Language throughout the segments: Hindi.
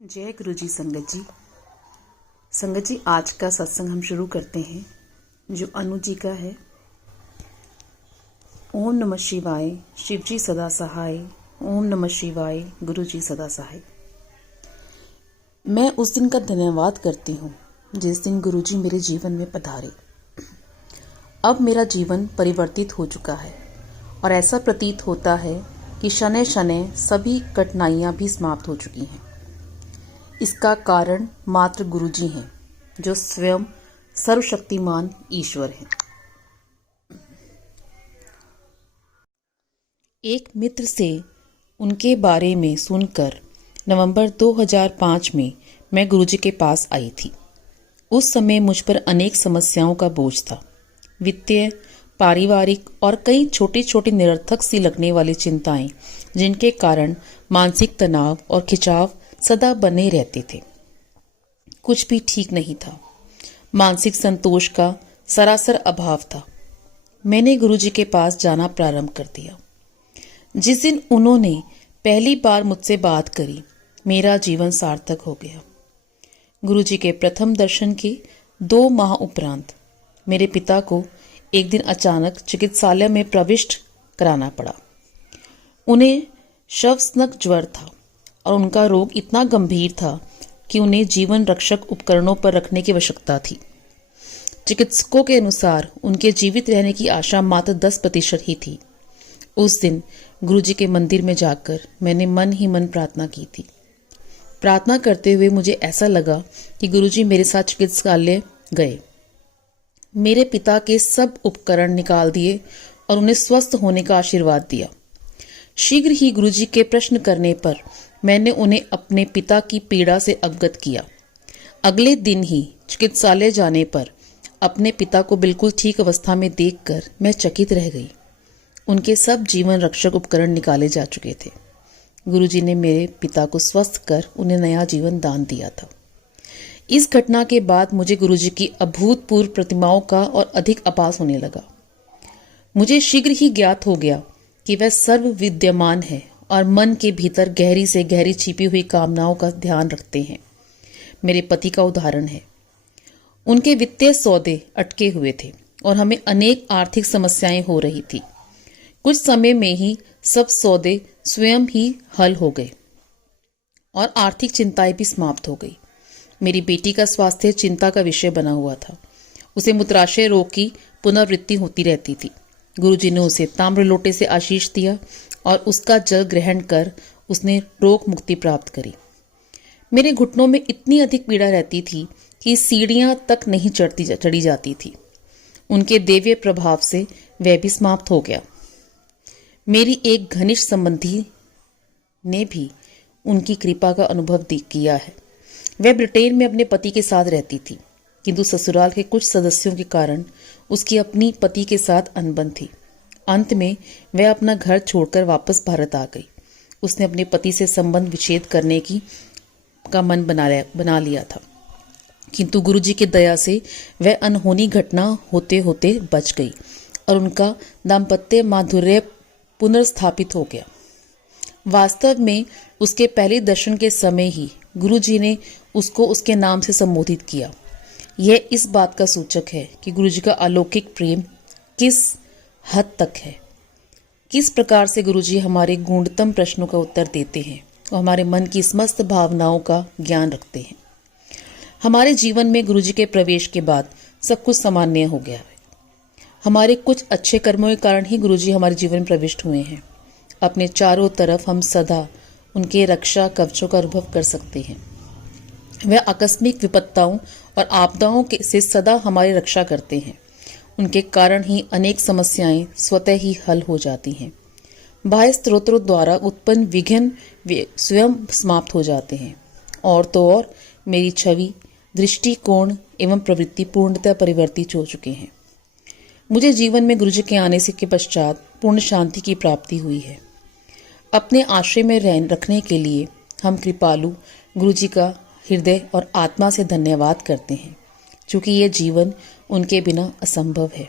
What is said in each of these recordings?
जय गुरु जी। संगत जी आज का सत्संग हम शुरू करते हैं जो अनु जी का है। ओम नमः शिवाय, शिव जी सदा सहाय। ओम नमः शिवाय, गुरु जी सदा सहाय। मैं उस दिन का धन्यवाद करती हूँ जिस दिन गुरु जी मेरे जीवन में पधारे। अब मेरा जीवन परिवर्तित हो चुका है और ऐसा प्रतीत होता है कि शनै शनै सभी कठिनाइयाँ भी समाप्त हो चुकी हैं। इसका कारण मात्र गुरु जी हैं जो स्वयं सर्वशक्तिमान ईश्वर हैं। एक मित्र से उनके बारे में सुनकर नवंबर 2005 में मैं गुरुजी के पास आई थी। उस समय मुझ पर अनेक समस्याओं का बोझ था। वित्तीय, पारिवारिक और कई छोटी छोटी निरर्थक सी लगने वाली चिंताएं, जिनके कारण मानसिक तनाव और खिंचाव सदा बने रहते थे। कुछ भी ठीक नहीं था। मानसिक संतोष का सरासर अभाव था। मैंने गुरुजी के पास जाना प्रारंभ कर दिया। जिस दिन उन्होंने पहली बार मुझसे बात करी, मेरा जीवन सार्थक हो गया। गुरुजी के प्रथम दर्शन के 2 माह उपरांत मेरे पिता को एक दिन अचानक चिकित्सालय में प्रविष्ट कराना पड़ा। उन्हें श्वसनक ज्वर था और उनका रोग इतना गंभीर था कि उन्हें जीवन रक्षक उपकरणों पर रखने की आवश्यकता थी। चिकित्सकों के अनुसार उनके जीवित रहने की आशा मात्र 10% ही थी। उस दिन गुरुजी के मंदिर में जाकर मैंने मन ही मन प्रार्थना की थी। प्रार्थना करते हुए मुझे ऐसा लगा कि गुरुजी मेरे साथ चिकित्सालय गए, मेरे पिता के सब उपकरण निकाल दिए और उन्हें स्वस्थ होने का आशीर्वाद दिया। शीघ्र ही गुरुजी के प्रश्न करने पर मैंने उन्हें अपने पिता की पीड़ा से अवगत किया। अगले दिन ही चिकित्सालय जाने पर अपने पिता को बिल्कुल ठीक अवस्था में देखकर मैं चकित रह गई। उनके सब जीवन रक्षक उपकरण निकाले जा चुके थे। गुरुजी ने मेरे पिता को स्वस्थ कर उन्हें नया जीवन दान दिया था। इस घटना के बाद मुझे गुरुजी की अभूतपूर्व प्रतिमाओं का और अधिक आभास होने लगा। मुझे शीघ्र ही ज्ञात हो गया कि वह सर्व विद्यमान है और मन के भीतर गहरी से गहरी छिपी हुई कामनाओं का ध्यान रखते हैं। मेरे पति का उदाहरण है। उनके वित्तीय सौदे अटके हुए थे और हमें अनेक आर्थिक समस्याएं हो रही थी। कुछ समय में ही सब सौदे स्वयं ही हल हो गए और आर्थिक चिंताएं भी समाप्त हो गई। मेरी बेटी का स्वास्थ्य चिंता का विषय बना हुआ था। उसे मूत्राशय रोग की पुनरावृत्ति होती रहती थी। गुरुजी ने उसे ताम्र लोटे से आशीष दिया और उसका जल ग्रहण कर उसने रोग मुक्ति प्राप्त करी। मेरे घुटनों में इतनी अधिक पीड़ा रहती थी कि सीढ़ियां तक नहीं चढ़ी जाती थी। उनके दिव्य प्रभाव से वह भी समाप्त हो गया। मेरी एक घनिष्ठ संबंधी ने भी उनकी कृपा का अनुभव किया है। वह ब्रिटेन में अपने पति के साथ रहती थी, किंतु ससुराल के कुछ सदस्यों के कारण उसकी अपनी पति के साथ अनबन थी। अंत में वह अपना घर छोड़कर वापस भारत आ गई। उसने अपने पति से संबंध विच्छेद करने का मन बना लिया था, किंतु गुरुजी की दया से वह अनहोनी घटना होते होते बच गई और उनका दाम्पत्य माधुर्य पुनर्स्थापित हो गया। वास्तव में उसके पहले दर्शन के समय ही गुरुजी ने उसको उसके नाम से संबोधित किया। यह इस बात का सूचक है कि गुरुजी का अलौकिक प्रेम किस हद तक है। किस प्रकार से गुरुजी हमारे गूढ़तम प्रश्नों का उत्तर देते हैं और हमारे मन की समस्त भावनाओं का ज्ञान रखते हैं। हमारे जीवन में गुरुजी के प्रवेश के बाद सब कुछ सामान्य हो गया है। हमारे कुछ अच्छे कर्मों के कारण ही गुरुजी हमारे जीवन में प्रविष्ट हुए हैं। अपने चारों तरफ हम सदा उनके रक्षा कवचों का अनुभव कर सकते हैं। वह आकस्मिक विपत्ताओं और आपदाओं से सदा हमारी रक्षा करते हैं। उनके कारण ही अनेक समस्याएं स्वतः ही हल हो जाती हैं। बाह्य स्रोतों द्वारा उत्पन्न विघ्न स्वयं समाप्त हो जाते हैं। और तो और मेरी छवि, दृष्टिकोण एवं प्रवृत्ति पूर्णतः परिवर्तित हो चुके हैं। मुझे जीवन में गुरुजी के आने से के पश्चात पूर्ण शांति की प्राप्ति हुई है। अपने आश्रय में रखने के लिए हम कृपालु गुरुजी का हृदय और आत्मा से धन्यवाद करते हैं, क्योंकि यह जीवन उनके बिना असंभव है।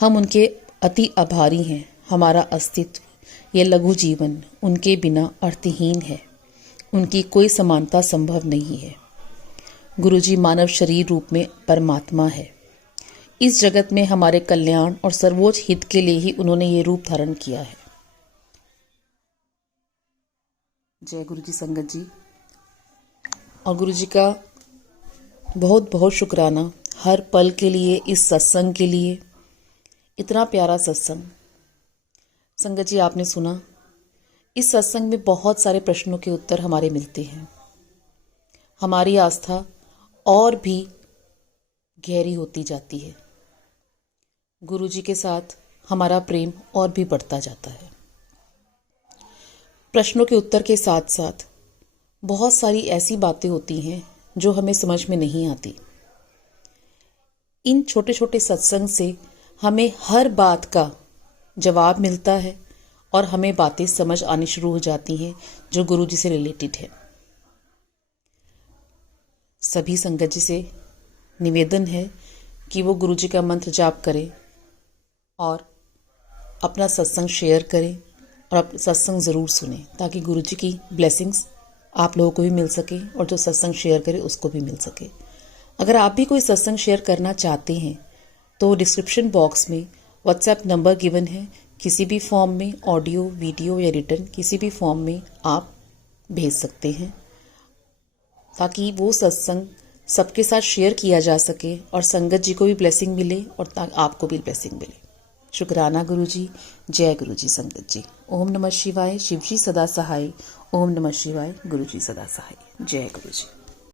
हम उनके अति आभारी हैं। हमारा अस्तित्व, यह लघु जीवन उनके बिना अर्थहीन है। उनकी कोई समानता संभव नहीं है। गुरुजी मानव शरीर रूप में परमात्मा है। इस जगत में हमारे कल्याण और सर्वोच्च हित के लिए ही उन्होंने ये रूप धारण किया है। जय गुरु जी संगत जी। और गुरु जी का बहुत बहुत शुक्राना हर पल के लिए, इस सत्संग के लिए। इतना प्यारा सत्संग। संगत जी, आपने सुना, इस सत्संग में बहुत सारे प्रश्नों के उत्तर हमारे मिलते हैं। हमारी आस्था और भी गहरी होती जाती है। गुरु जी के साथ हमारा प्रेम और भी बढ़ता जाता है। प्रश्नों के उत्तर के साथ साथ बहुत सारी ऐसी बातें होती हैं जो हमें समझ में नहीं आती। इन छोटे छोटे सत्संग से हमें हर बात का जवाब मिलता है और हमें बातें समझ आनी शुरू हो जाती हैं जो गुरु जी से रिलेटेड है। सभी संगत जी से निवेदन है कि वो गुरु जी का मंत्र जाप करें और अपना सत्संग शेयर करें और सत्संग ज़रूर सुनें, ताकि गुरु जी की ब्लेसिंग्स आप लोगों को भी मिल सके और जो सत्संग शेयर करे उसको भी मिल सके। अगर आप भी कोई सत्संग शेयर करना चाहते हैं तो डिस्क्रिप्शन बॉक्स में व्हाट्सएप नंबर गिवन है। किसी भी फॉर्म में, ऑडियो, वीडियो या रिटर्न, किसी भी फॉर्म में आप भेज सकते हैं, ताकि वो सत्संग सबके साथ शेयर किया जा सके और संगत जी को भी ब्लेसिंग मिले और आपको भी ब्लेसिंग मिले। शुक्राना गुरु जी। जय गुरु जी संगत जी। ओम नमः शिवाय। शिव जी सदा सहाय। ओम नमः शिवाय। गुरु जी सदा सहाय। जय गुरु जी।